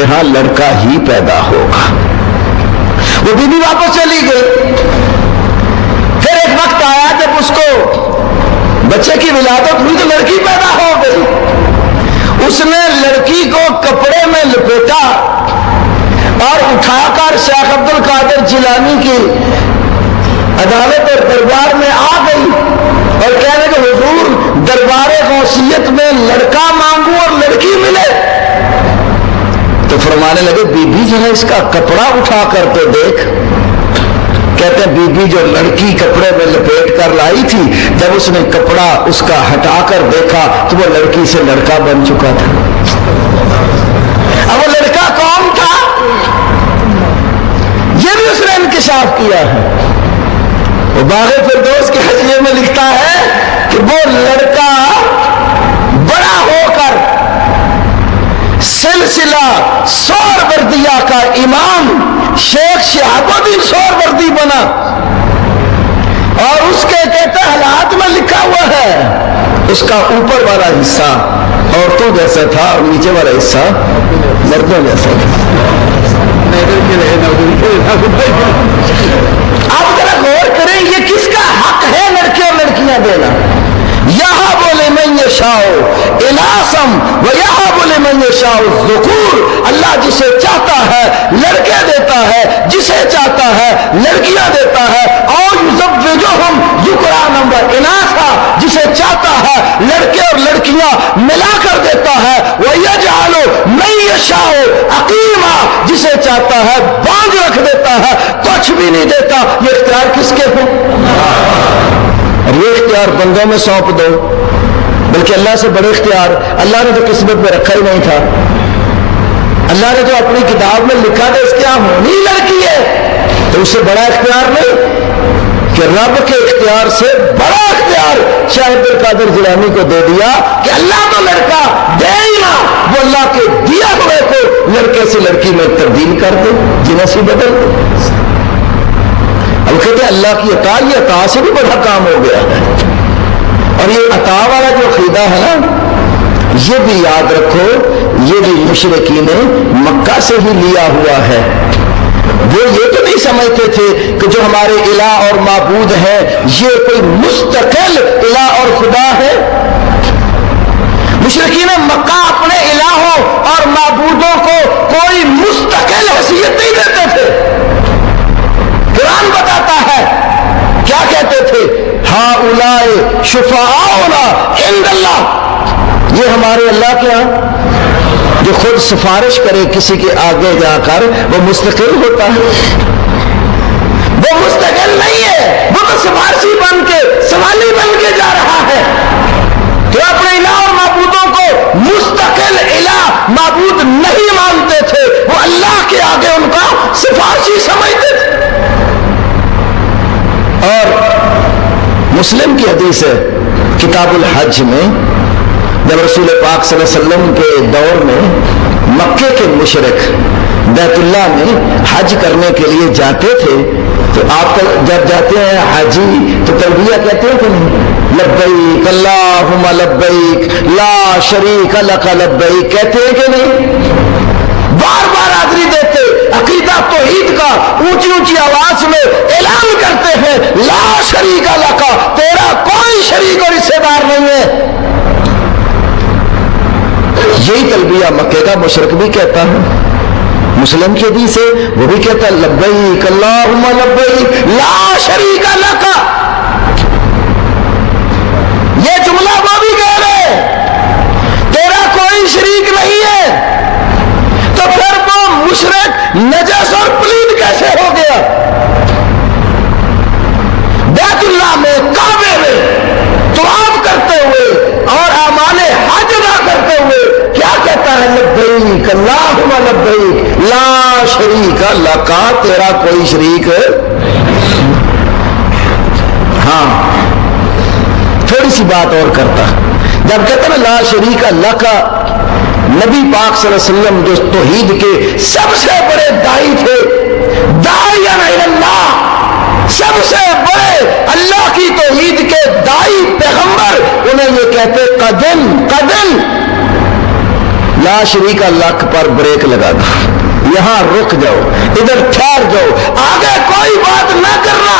کے ہاں لڑکا ہی پیدا ہوگا۔ وہ بیوی واپس چلی گئی۔ پھر ایک وقت آیا جب اس کو بچے کی ولادت ہوئی تو لڑکی پیدا ہو گئی۔ اس نے لڑکی کو کپڑے میں لپیٹا اور اٹھا کر شیخ عبد القادر جیلانی کی عدالت اور دربار میں آ گئی اور کہنے کہ حضور دربار غوثیت میں لڑکا مانگوں اور لڑکی ملے۔ تو فرمانے لگے بی بی جو ہے اس کا کپڑا اٹھا کر تو دیکھ۔ کہتے ہیں بی بی جو لڑکی کپڑے میں لپیٹ کر لائی تھی، جب اس نے کپڑا اس کا ہٹا کر دیکھا تو وہ لڑکی سے لڑکا بن چکا تھا۔ اب وہ لڑکا کون تھا یہ بھی اس نے انکشاف کیا ہے۔ وہ باغ فردوس کے حجیے میں لکھتا ہے کہ وہ لڑکا بڑا ہو کر سلسلہ سہروردیہ کا امام شیخ شہاب الدین سہروردی بنا، اور اس کے کہتے حالات میں لکھا ہوا ہے اس کا اوپر والا حصہ عورتوں جیسا تھا اور نیچے والا حصہ مردوں جیسا تھا۔ آپ ذرا غور کریں یہ کس کا حق ہے لڑکے اور لڑکیاں دینا؟ یہاں بولے من یشاء اناسم و یہاں بولے من یشاء الذکور، اللہ جسے چاہتا ہے لڑکے دیتا ہے، جسے چاہتا ہے لڑکیاں دیتا ہے، اور یزوجہم ذکرانا و اناثا، جسے چاہتا ہے لڑکے اور لڑکیاں ملا کر دیتا ہے، ویجعل من یشاء عقیما، جسے چاہتا ہے باندھ رکھ دیتا ہے، کچھ بھی نہیں دیتا۔ یہ اختیار کس کے ہیں؟ اور یہ اختیار بندوں میں سونپ دو، بلکہ اللہ سے بڑے اختیار اللہ نے تو قسمت میں رکھا ہی نہیں تھا۔ اللہ نے جو اپنی کتاب میں لکھا تھا اس کے یہاں ہونی لڑکی ہے، تو اس سے بڑا اختیار نہیں کہ رب کے اختیار سے بڑا اختیار شیخ عبد القادر جیلانی کو دے دیا کہ اللہ تو لڑکا دے ہی نہ، وہ اللہ کے دیا ہوئے کو لڑکے سے لڑکی میں تبدیل کر دے، جنسی بدل دے۔ اب کہتے ہیں اللہ کی عطا، یہ عطا سے بھی بڑا کام ہو گیا ہے۔ اور یہ عطا والا جو عقیدہ ہے نا، یہ بھی یاد رکھو یہ بھی مشرکین مکہ سے ہی لیا ہوا ہے۔ وہ یہ تو نہیں سمجھتے تھے کہ جو ہمارے الہ اور معبود ہیں یہ کوئی مستقل الہ اور خدا ہے۔ مشرکین مکہ اپنے الہوں اور معبودوں کو کوئی مستقل حیثیت نہیں دیتے تھے۔ قرآن بتاتا ہے کیا کہتے تھے؟ ہؤلاء شفعاؤنا عند اللہ، یہ ہمارے اللہ کے ہاں جو خود سفارش کرے کسی کے آگے جا کر وہ مستقل ہوتا ہے؟ وہ مستقل نہیں ہے، وہ تو سفارشی بن کے سوالی بن کے جا رہا ہے۔ تو اپنے الہ اور معبودوں کو مستقل الہ معبود نہیں مانتے تھے، وہ اللہ کے آگے ان کا سفارشی سمجھتے تھے۔ اور مسلم کی حدیث ہے کتاب الحج میں، جب رسول پاک صلی اللہ علیہ وسلم کے دور میں مکے کے مشرک بیت اللہ میں حج کرنے کے لیے جاتے تھے، تو آپ جب جاتے ہیں حاجی تو تلبیہ کہتے ہیں کہ نہیں؟ لبیک اللہم لبیک لا شریک لک لبیک کہتے ہیں کہ نہیں؟ بار بار حاضری دیتے، عقیدہ توحید کا اونچی اونچی آواز میں اعلان کرتے ہیں لا شریک لک، تیرا کوئی شریک اور حصے دار نہیں ہے۔ یہی تلبیہ مکے کا مشرک بھی کہتا ہے۔ مسلم کی حدیث ہے وہ بھی کہتا ہے لبیک اللہم لبیک لا شریک لک۔ یہ جملہ وہ بھی کہہ رہے تیرا کوئی شریک نہیں ہے، تو پھر وہ مشرک نجس اور پلید کیسے ہو گیا؟ بیت اللہ میں کعبے میں طواف کرتے ہوئے اور اعمال حج ادا کرتے ہوئے کیا کہتا ہے؟ لبیک اللہم لبیک لا شریک لک، تیرا کوئی شریک۔ ہاں تھوڑی سی بات اور کرتا، جب کہتا ہے لا شریک لک، نبی پاک صلی اللہ علیہ وسلم جو توحید کے سب سے بڑے داعی تھے، داعیان الی اللہ، سب سے بڑے اللہ کی توحید کے داعی پیغمبر، انہیں یہ کہتے قدم قدم لا شریک لک پر بریک لگا دو، یہاں رک جاؤ، ادھر ٹھہر جاؤ، آگے کوئی بات نہ کرنا۔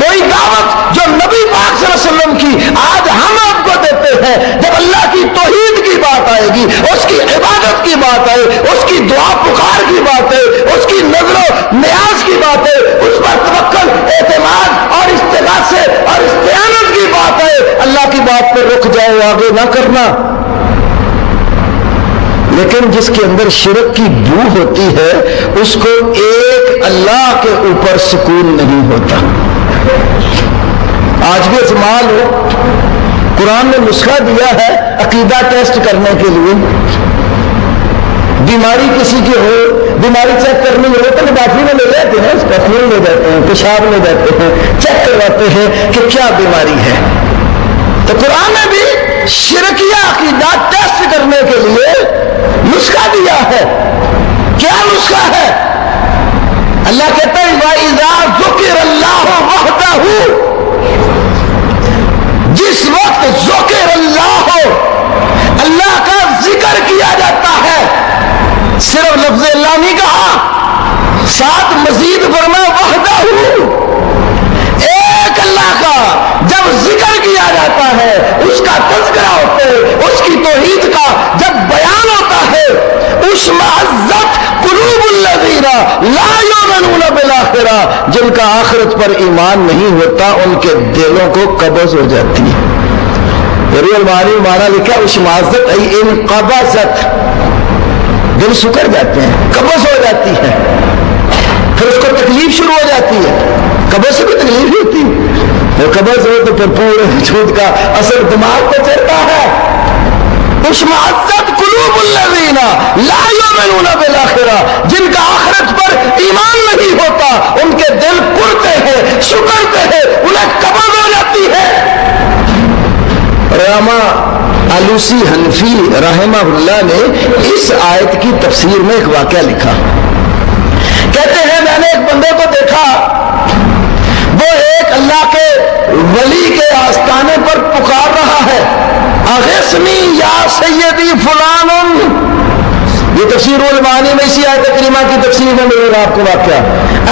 وہی دعوت جو نبی پاک صلی اللہ علیہ وسلم کی آج ہم آپ کو دیتے ہیں، جب اللہ کی توحید کی بات آئے گی، اس کی عبادت کی بات آئے، اس کی دعا پکار کی بات ہے، اس کی نظر و نیاز کی بات ہے، اس پر توکل، اعتماد اور استغاثے اور استعانت کی بات ہے، اللہ کی بات پر رک جاؤ، آگے نہ کرنا۔ لیکن جس کے اندر شرک کی بو ہوتی ہے اس کو ایک اللہ کے اوپر سکون نہیں ہوتا۔ آج بھی ازمال ہو، قرآن نے نسخہ دیا ہے عقیدہ ٹیسٹ کرنے کے لیے۔ بیماری کسی کی ہو، بیماری چیک کرنی ہو تو لیبارٹری میں لے جاتے ہیں، اس کا خون لے جاتے ہیں، پیشاب لے جاتے ہیں، چیک کرواتے ہیں کہ کیا بیماری ہے۔ تو قرآن نے بھی شرکیہ عقیدہ ٹیسٹ کرنے کے لیے نسخہ دیا ہے۔ کیا نسخہ ہے؟ اللہ کہتا ہے وَإِذَا ذُكِرَ اللَّهُ وَحْدَهُ، جس وقت ذکر اللہ ہو، اللہ کا ذکر کیا جاتا ہے، صرف لفظ اللہ نہیں کہا، ساتھ مزید فرمایا وحدہ، ایک اللہ کا جب ذکر کیا جاتا ہے، اس کا تذکرہ ہوتا ہے، اس کی توحید کا جب بیان ہوتا ہے، اشمئزت قلوب الذین لا یؤمنون بالآخرہ، جن کا آخرت پر ایمان نہیں ہوتا ان کے دلوں کو قبض ہو جاتی ہے۔ روح المعانی مانا لکھا اشمئزت ای انقبضت، دل سکڑ جاتے ہیں، قبض ہو جاتی ہے، پھر اس کو تکلیف شروع ہو جاتی ہے۔ قبض سے بھی تکلیف ہوتی ہے، وہ قبض ہو تو پھر پورے وجود کا اثر دماغ پہ چلتا ہے۔ اشمئزت قلوب الذین لا یؤمنون بالآخرہ، جن کا آخرت پر ایمان نہیں ہوتا ان کے دل کڑتے ہیں، سکڑتے ہیں، انہیں قبض ہو جاتی ہے۔ علامہ آلوسی حنفی رحمہ اللہ نے اس آیت کی تفسیر میں ایک واقعہ لکھا، کہتے ہیں میں نے ایک بندے کو دیکھا، وہ ایک اللہ کے ولی کے آستانے پر پکار رہا ہے، اغثنی یا سیدی فلان، یہ تفسیر المعانی میں اسی آیت کریمہ کی تفسیر میں ملے گا آپ کو واقعہ،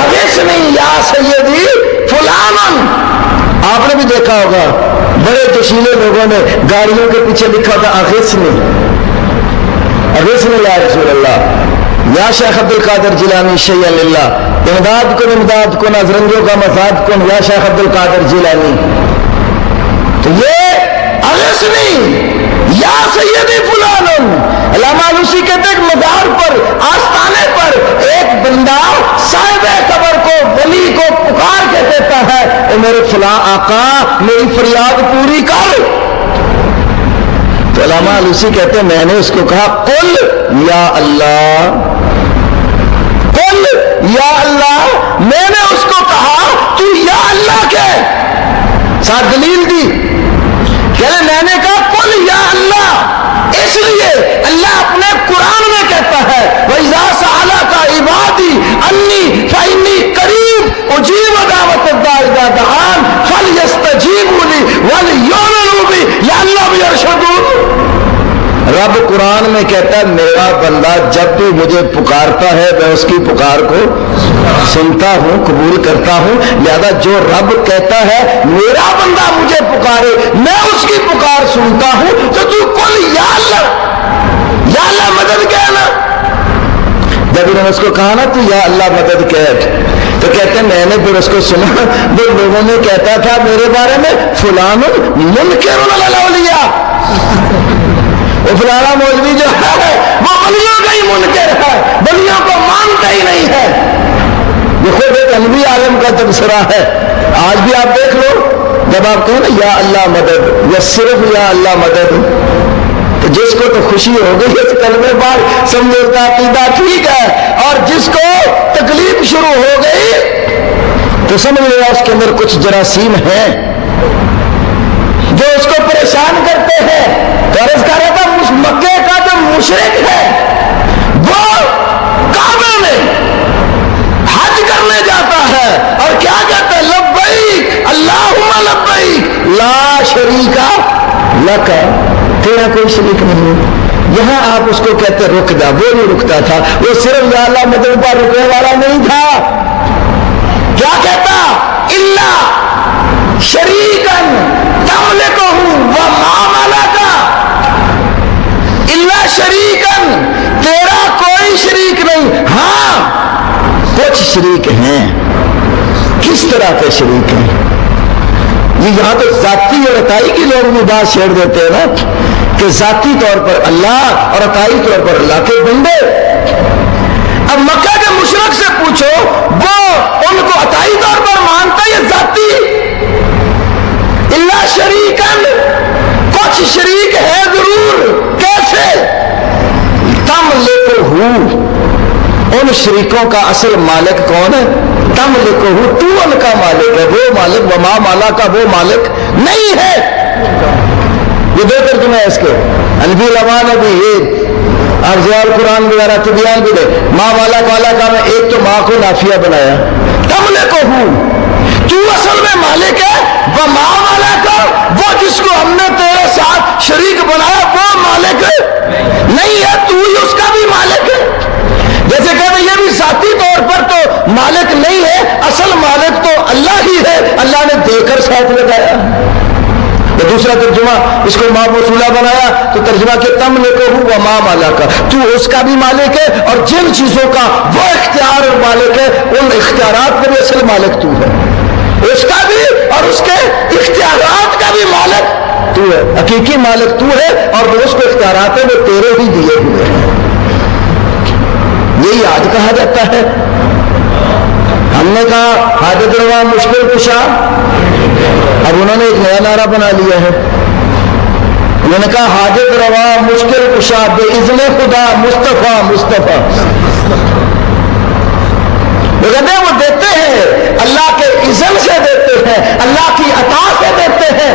اغثنی یا سیدی فلان۔ آپ نے بھی دیکھا ہوگا بڑے جشیلے لوگوں نے گاڑیوں کے پیچھے لکھا تھا اغثنی، اغثنی یا رسول اللہ، یا شیخ عبد القادر جیلانی شیئا للہ، امداد کن از رنجوں کا مزاد کن یا شیخ عبد القادر جیلانی۔ تو یہ اغثنی یا سیدی فلان، علامہ آلوسی کہتے ہیں مزار پر، آستانے پر ایک بندہ صاحب قبر کو، ولی کو پکار کے کہتا ہے اے میرے فلاں آقا میری فریاد پوری کر۔ تو علامہ آلوسی کہتے ہیں میں نے اس کو کہا قل یا اللہ، قل یا اللہ، میں نے اس کو کہا تو یا اللہ کے ساتھ دلیل دی، یعنی میں نے کہا قل یا اللہ، اس لیے اللہ اپنے قرآن میں کہتا ہے وَإِذَا سَأَلَكَ عِبَادِي عَنِّي فَإِنِّي قَرِيبٌ أُجِيبُ دَعْوَةَ الدَّاعِ إِذَا دَعَانِ فَلْيَسْتَجِيبُوا لِي وَلْيُؤْمِنُوا بِي لَعَلَّهُمْ يَرْشُدُونَ۔ رب قرآن میں کہتا ہے میرا بندہ جب بھی مجھے پکارتا ہے میں اس کی پکار کو سنتا ہوں، قبول کرتا ہوں، لہذا جو رب کہتا ہے میرا بندہ مجھے پکارے میں اس کی پکار سنتا ہوں، تو تو قل یا اللہ، یا اللہ مدد کہنا۔ جب انہوں نے اس کو کہا نا تو یا اللہ مدد کہہ، تو کہتے ہیں میں نے پھر اس کو سنا، وہ لوگوں نے کہتا تھا میرے بارے میں فلان منکر علی الاولیاء، وہ فلانا مولوی جو ہے وہ ولیوں کا ہی منکر ہے، ولیوں کو مانتا ہی نہیں ہے۔ یہ خود ایک علمی عالم کا تبصرہ ہے۔ آج بھی آپ دیکھ لو جب آپ کہیں نا یا اللہ مدد یا صرف یا اللہ مدد، تو جس کو تو خوشی ہو گئی اس کلمے پر سمجھتا عقیدہ ٹھیک ہے، اور جس کو تکلیف شروع ہو گئی تو سمجھ لیا اس کے اندر کچھ جراثیم ہیں جو اس کو پریشان کرتے ہیں۔ تو عرض کر رہا تھا مکے کا جو مشرک ہے وہ کعبے میں حج کرنے جاتا ہے اور کیا کہتا ہے لبیک اللہم لبیک لا شریک لک، تیرا کوئی شریک نہیں، یہاں آپ اس کو کہتے رک جا، وہ نہیں رکتا تھا، وہ صرف یا اللہ مدد پر رکنے والا نہیں تھا، کیا کہتا اللہ شریکن تملکہ وما ملک، اللہ شریکن تیرا کوئی شریک نہیں، ہاں کچھ شریک ہیں۔ کس طرح کے شریک ہیں؟ یہ یہاں تو ذاتی اور عطائی کی لوگ بھی بات چھیڑ دیتے ہیں نا، کہ ذاتی طور پر اللہ اور عطائی طور پر اللہ کے بندے۔ اب مکہ کے مشرک سے پوچھو، وہ ان کو عطائی طور پر مانتا ہے ذاتی؟ اللہ شریکن کچھ شریک ہے ضرور، کیسے؟ تملکہ، ان شریکوں کا اصل مالک کون ہے؟ تملکہ، تو ان کا مالک ہے، وہ مالک وما مالا کا وہ مالک نہیں ہے۔ یہ دو ترجمے ہیں اس کے، انبی لمان بھی یہ اور ضیاء القرآن وغیرہ تبیان بھی دے، ماں والا کالا کا میں ایک تو ماں کو نافیہ بنایا، تملکہ تو اصل میں مالک ہے، وما مالا کا وہ جس کو ہم نے تیرے ساتھ شریک بنایا وہ مالک نہیں ہے، تو ہی اس کا بھی مالک ہے۔ جیسے کہ یہ بھی ذاتی طور پر تو مالک نہیں ہے، اصل مالک تو اللہ ہی ہے، اللہ نے دے کر ساتھ لگایا۔ یہ دوسرا ترجمہ اس کو ماں موصولہ بنایا تو ترجمہ کہ تملکہ وما ملک، تو اس کا بھی مالک ہے اور جن چیزوں کا وہ اختیار اور مالک ہے ان اختیارات کا بھی اصل مالک تو ہے، اس کا بھی اور اس کے اختیارات کا بھی مالک تو ہے، حقیقی مالک تو ہے اور جو اس کو اختیارات ہیں وہ تیرے ہی دیے ہوئے ہیں۔ یہی آج کہا جاتا ہے۔ ہم نے کہا حاجت روا مشکل کشا، اب انہوں نے ایک نیا نعرہ بنا لیا ہے، انہوں نے کہا حاجت روا مشکل کشا بے اذن خدا مصطفیٰ مصطفیٰ۔ وہ کہتے ہیں وہ دیتے ہیں اللہ کے اذن سے دیتے ہیں، اللہ کی عطا سے دیتے ہیں۔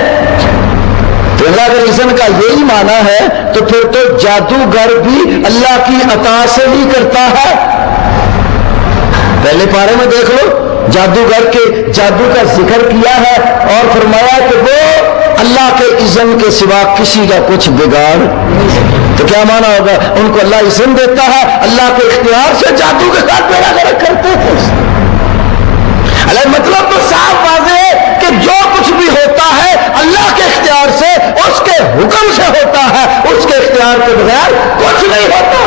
تو اللہ کے اذن کا یہی معنی ہے تو پھر تو جادوگر بھی اللہ کی عطا سے ہی کرتا ہے۔ پہلے پارے میں دیکھ لو، جادوگر کے جادو کا ذکر کیا ہے اور فرمایا کہ وہ اللہ کے اذن کے سوا کسی کا کچھ بگاڑ، تو کیا معنی ہوگا؟ ان کو اللہ اذن دیتا ہے، اللہ کے اختیار سے جادو کے ساتھ میرا گھر کرتے تھے۔ مطلب تو صاف واضح ہے کہ جو کچھ بھی ہوتا ہے اللہ کے اختیار سے، اس کے حکم سے ہوتا ہے، اس کے اختیار کے بغیر کچھ نہیں ہوتا۔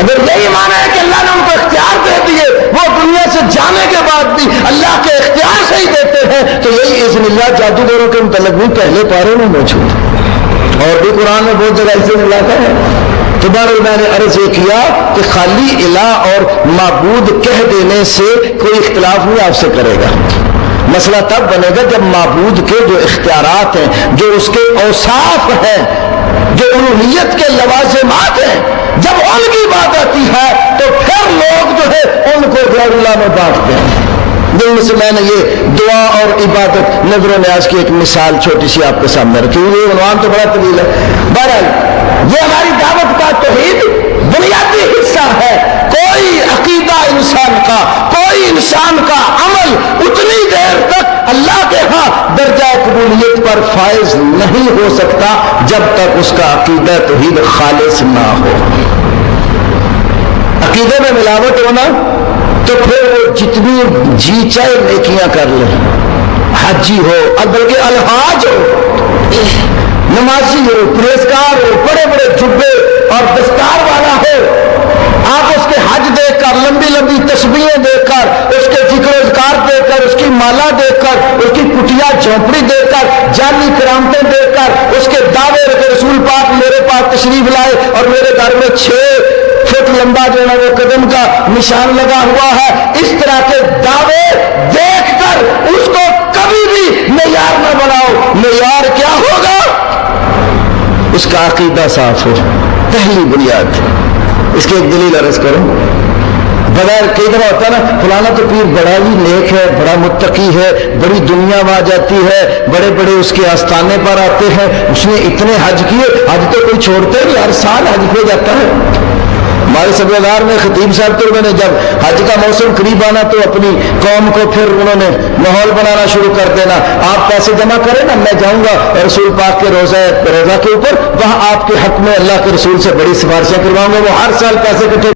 اگر یہی معنی ہے کہ اللہ نے ان کو اختیار دے دیے، وہ دنیا سے جانے کے بعد بھی اللہ کے اختیار سے ہی دیتے ہیں، تو یہی اذن اللہ جادوگروں کے متعلق بھی پہلے پارے میں موجود ہے اور بھی قرآن میں بہت جگہ اذن اللہ کا ہے۔ تو بہرحال میں نے عرض یہ کیا کہ خالی الہ اور معبود کہہ دینے سے کوئی اختلاف نہیں آپ سے کرے گا، مسئلہ تب بنے گا جب معبود کے جو اختیارات ہیں، جو اس کے اوصاف ہیں، جو الوہیت کے لوازمات ہیں، جب ان کی بات آتی ہے تو پھر لوگ جو ہے ان کو غیر اللہ میں بانٹتے ہیں۔ جن میں سے میں نے یہ دعا اور عبادت نظر و نیاز کی ایک مثال چھوٹی سی آپ کے سامنے رکھی، یہ عنوان تو بڑا طویل ہے۔ بہرحال یہ ہماری دعوت کا توحید بنیادی حصہ ہے۔ کوئی عقیدہ انسان کا، کوئی انسان کا عمل اتنی دیر تک اللہ کے ہاں درجہ قبولیت پر فائز نہیں ہو سکتا جب تک اس کا عقیدہ توحید خالص نہ ہو۔ عقیدے میں ملاوٹ ہونا تو پھر وہ جتنی جی چاہے نیکیاں کر لے، حجی ہو اور بلکہ الحاج ہو، نمازی ہو، پرہیزگار ہو، بڑے بڑے جبے اور دستار والا ہو، آپ اس کے حج دیکھ کر، لمبی لمبی تسبیحیں دیکھ کر، اس کے ذکر و اذکار دیکھ کر، اس کی مالا دیکھ کر، اس کی کٹیا جھونپڑی دیکھ کر، جعلی کرامتیں دیکھ کر، اس کے دعوے کہ رسول پاک میرے پاس تشریف لائے اور میرے گھر میں 6 فٹ لمبا جو ہے وہ قدم کا نشان لگا ہوا ہے، اس طرح کے دعوے دیکھ کر اس کو کبھی بھی معیار نہ بناؤ۔ معیار کیا ہوگا؟ اس کا عقیدہ صاف ہو، پہلی بنیاد۔ اس کی ایک دلیل عرض کروں، بغیر کئی دفعہ ہوتا ہے نا فلانا تو پیر بڑا ہی نیک ہے، بڑا متقی ہے، بڑی دنیا وہاں جاتی ہے، بڑے بڑے اس کے آستانے پر آتے ہیں، اس نے اتنے حج کیے، حج تو کوئی چھوڑتے نہیں، ہر سال حج پہ جاتا ہے۔ ہمارے صدردار میں خطیب صاحب تو انہوں نے جب حج کا موسم قریب آنا تو اپنی قوم کو پھر انہوں نے ماحول بنانا شروع کر دینا، آپ پیسے جمع کریں نا، میں جاؤں گا رسول پاک کے روزہ کے اوپر، وہاں آپ کے حق میں اللہ کے رسول سے بڑی سفارشیں کرواؤں گا، وہ ہر سال پیسے اکٹھے